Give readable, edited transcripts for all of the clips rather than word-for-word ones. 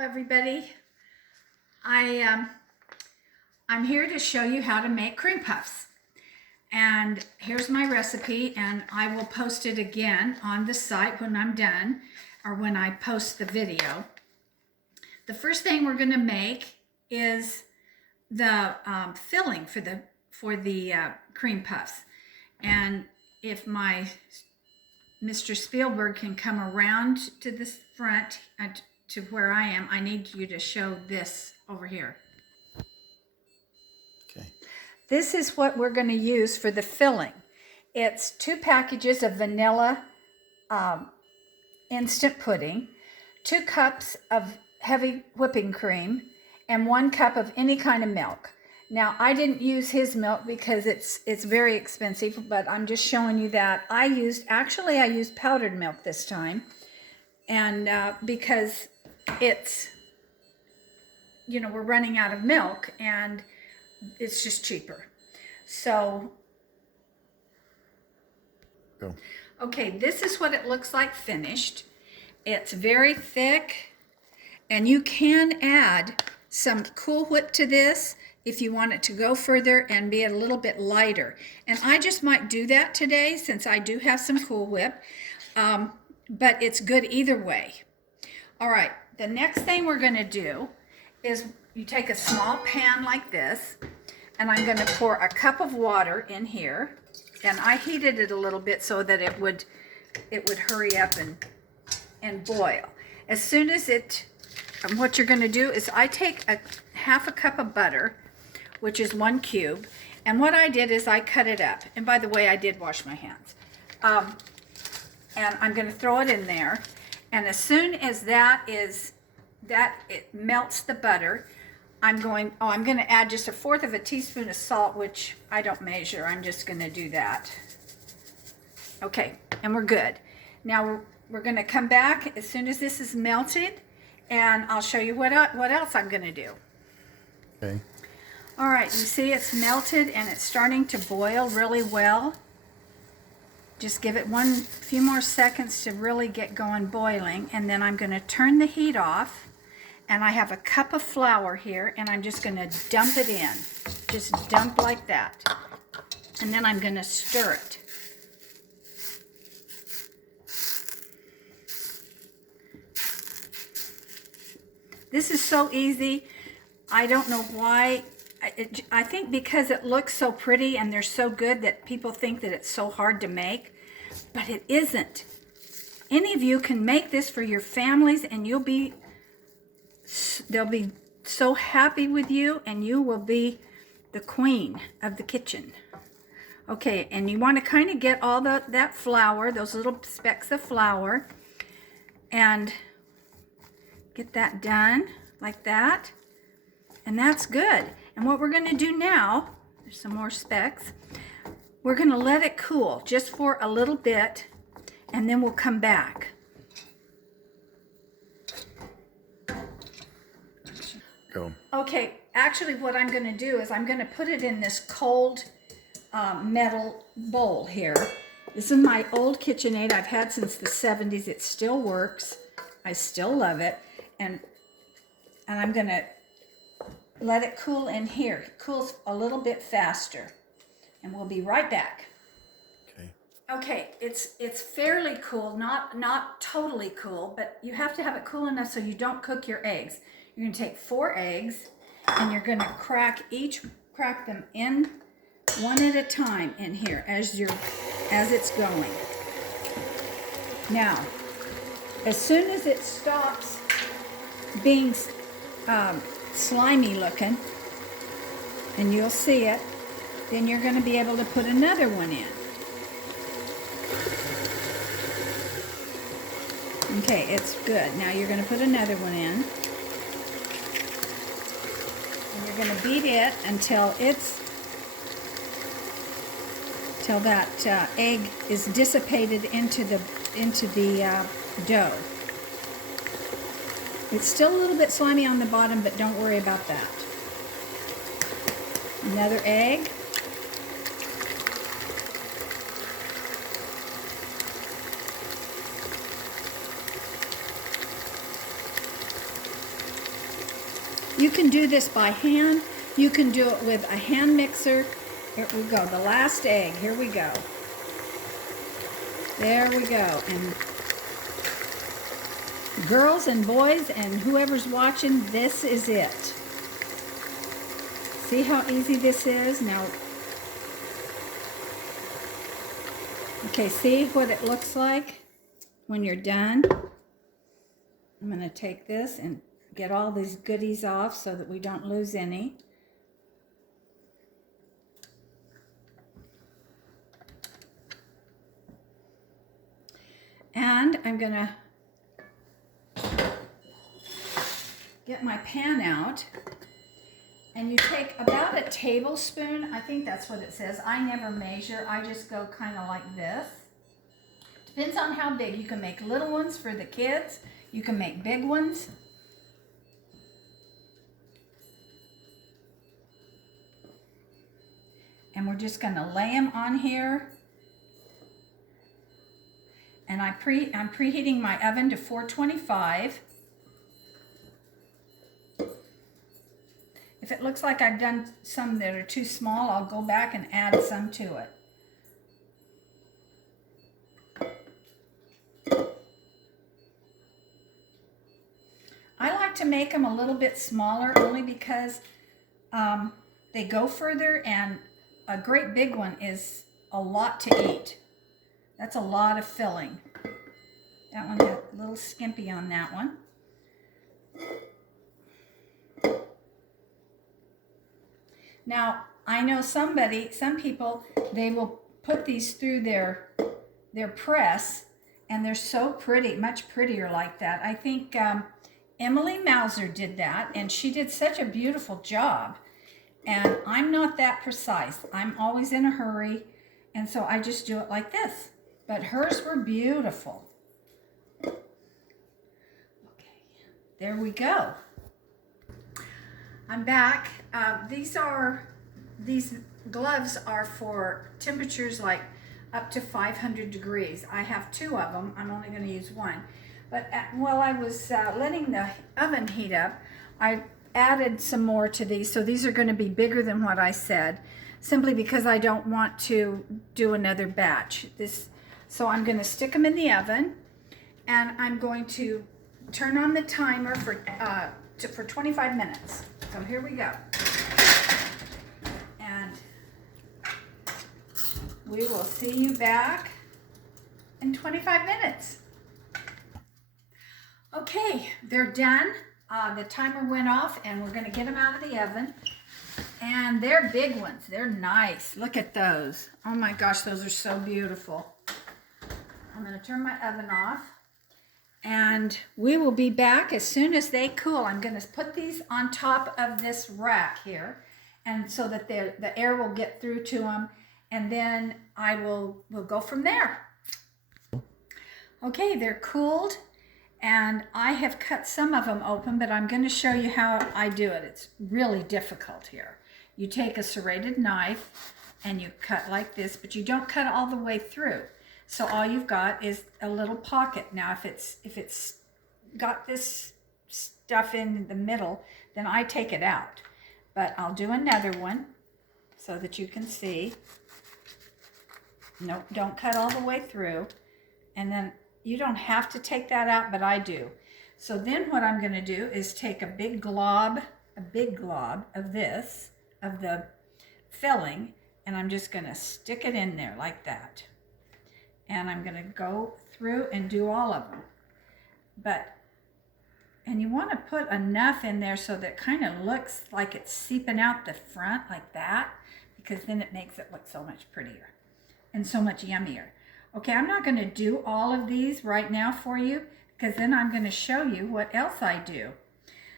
everybody. I'm here to show you how to make cream puffs. And here's my recipe, and I will post it again on the site when I'm done, or when I post the video. The first thing we're going to make is the filling for the cream puffs. And if my Mr. Spielberg can come around to this front to where I am, I need you to show this over here. Okay. This is what we're going to use for the filling. It's 2 packages of vanilla instant pudding, 2 cups of heavy whipping cream, and 1 cup of any kind of milk. Now, I didn't use his milk because it's very expensive, but I'm just showing you that I used powdered milk this time, and because it's, we're running out of milk, and it's just cheaper. So, go. Okay, this is what it looks like finished. It's very thick, and you can add some Cool Whip to this if you want it to go further and be a little bit lighter. And I just might do that today since I do have some Cool Whip, but it's good either way. All right, the next thing we're going to do is you take a small pan like this, and I'm going to pour a cup of water in here, and I heated it a little bit so that it would hurry up and boil. As soon as what you're going to do is I take half a cup of butter, which is 1 cube, and what I did is I cut it up. And by the way, I did wash my hands. And I'm going to throw it in there, and as soon as it melts the butter, I'm going to add just 1/4 of a teaspoon of salt, which I don't measure. I'm just going to do that. Okay, and we're good. Now we're going to come back as soon as this is melted, and I'll show you what else I'm going to do. Okay. All right, you see it's melted and it's starting to boil really well. Just give it a few more seconds to really get going boiling, and then I'm going to turn the heat off. And I have a cup of flour here, and I'm just going to dump it in. Just dump like that. And then I'm going to stir it. This is so easy. I don't know why. I think because it looks so pretty and they're so good that people think that it's so hard to make. But it isn't. Any of you can make this for your families, and they'll be so happy with you, and you will be the queen of the kitchen. Okay, and you want to kind of get all that flour, those little specks of flour, and get that done like that. And that's good. And what we're going to do now, there's some more specks, we're going to let it cool just for a little bit, and then we'll come back. Go. Okay, actually what I'm going to do is I'm going to put it in this cold metal bowl here. This is my old KitchenAid I've had since the 70s. It still works. I still love it. And I'm going to let it cool in here. It cools a little bit faster. And we'll be right back. Okay. Okay, it's fairly cool, not totally cool, but you have to have it cool enough so you don't cook your eggs. You're going to take 4 eggs, and you're going to crack them in one at a time in here as it's going. Now, as soon as it stops being slimy looking, and you'll see it, then you're going to be able to put another one in. Okay, it's good. Now you're going to put another one in. And you're going to beat it until that egg is dissipated into the dough. It's still a little bit slimy on the bottom, but don't worry about that. Another egg. You can do this by hand. You can do it with a hand mixer. Here we go, the last egg. Here we go. There we go. And girls and boys and whoever's watching, this is it. See how easy this is? Now, okay, see what it looks like when you're done? I'm going to take this and get all these goodies off so that we don't lose any. And I'm going to get my pan out. And you take about a tablespoon, I think that's what it says. I never measure, I just go kind of like this. Depends on how big. You can make little ones for the kids. You can make big ones. And we're just going to lay them on here. And I'm preheating my oven to 425. If it looks like I've done some that are too small, I'll go back and add some to it. I like to make them a little bit smaller only because they go further, and a great big one is a lot to eat. That's a lot of filling. That one got a little skimpy on that one. Now, I know some people, they will put these through their press, and they're so pretty, much prettier like that. I think Emily Mauser did that, and she did such a beautiful job. And I'm not that precise. I'm always in a hurry, and so I just do it like this. But hers were beautiful. Okay, there we go. I'm back. These gloves are for temperatures like up to 500 degrees. I have 2 of them. I'm only going to use one. But while I was letting the oven heat up, I added some more to these. So these are going to be bigger than what I said, simply because I don't want to do another batch. So I'm going to stick them in the oven, and I'm going to turn on the timer for 25 minutes. So here we go. And we will see you back in 25 minutes. Okay, they're done. The timer went off, and we're going to get them out of the oven. And they're big ones. They're nice. Look at those. Oh my gosh, those are so beautiful. I'm going to turn my oven off, and we will be back as soon as they cool. I'm going to put these on top of this rack here, and so that the air will get through to them, and then we'll go from there. Okay, they're cooled, and I have cut some of them open, but I'm going to show you how I do it. It's really difficult here. You take a serrated knife and you cut like this, but you don't cut all the way through. So all you've got is a little pocket. Now, if it's got this stuff in the middle, then I take it out. But I'll do another one so that you can see. No, don't cut all the way through. And then you don't have to take that out, but I do. So then what I'm going to do is take a big glob of this, of the filling, and I'm just going to stick it in there like that. And I'm going to go through and do all of them. And you want to put enough in there so that it kind of looks like it's seeping out the front like that, because then it makes it look so much prettier and so much yummier. Okay, I'm not going to do all of these right now for you, because then I'm going to show you what else I do.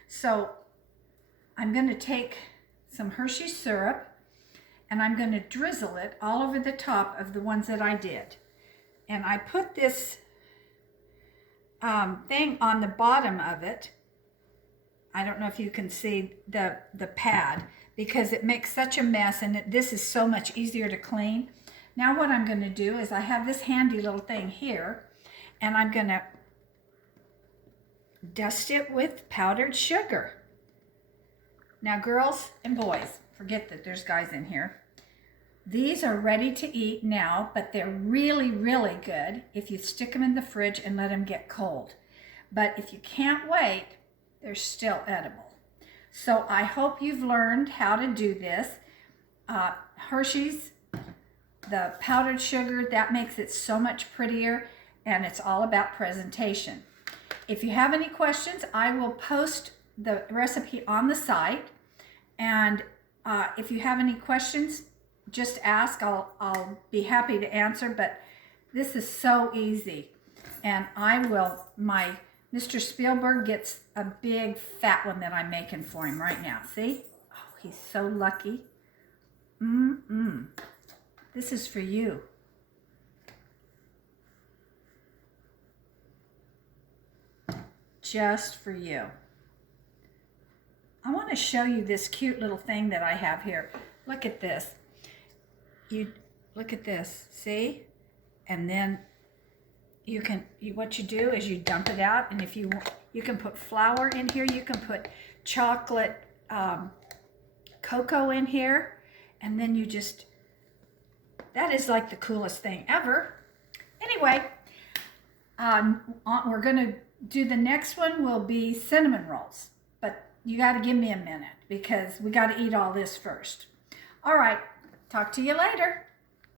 So I'm going to take some Hershey syrup, and I'm going to drizzle it all over the top of the ones that I did. And I put this thing on the bottom of it. I don't know if you can see the pad, because it makes such a mess, and this is so much easier to clean. Now what I'm going to do is I have this handy little thing here, and I'm going to dust it with powdered sugar. Now, girls and boys, forget that there's guys in here. These are ready to eat now, but they're really, really good if you stick them in the fridge and let them get cold. But if you can't wait, they're still edible. So I hope you've learned how to do this. Hershey's, the powdered sugar, that makes it so much prettier, and it's all about presentation. If you have any questions, I will post the recipe on the site, and if you have any questions, just ask. I'll be happy to answer, but this is so easy. And my Mr. Spielberg gets a big fat one that I'm making for him right now. See? Oh, he's so lucky. This is for you. Just for you. I want to show you this cute little thing that I have here. Look at this. Look at this, see? And then what you do is you dump it out, and if you can put flour in here, you can put chocolate cocoa in here, and then that is like the coolest thing ever. Anyway, we're gonna do the next one will be cinnamon rolls, but you got to give me a minute because we got to eat all this first. All right, talk to you later.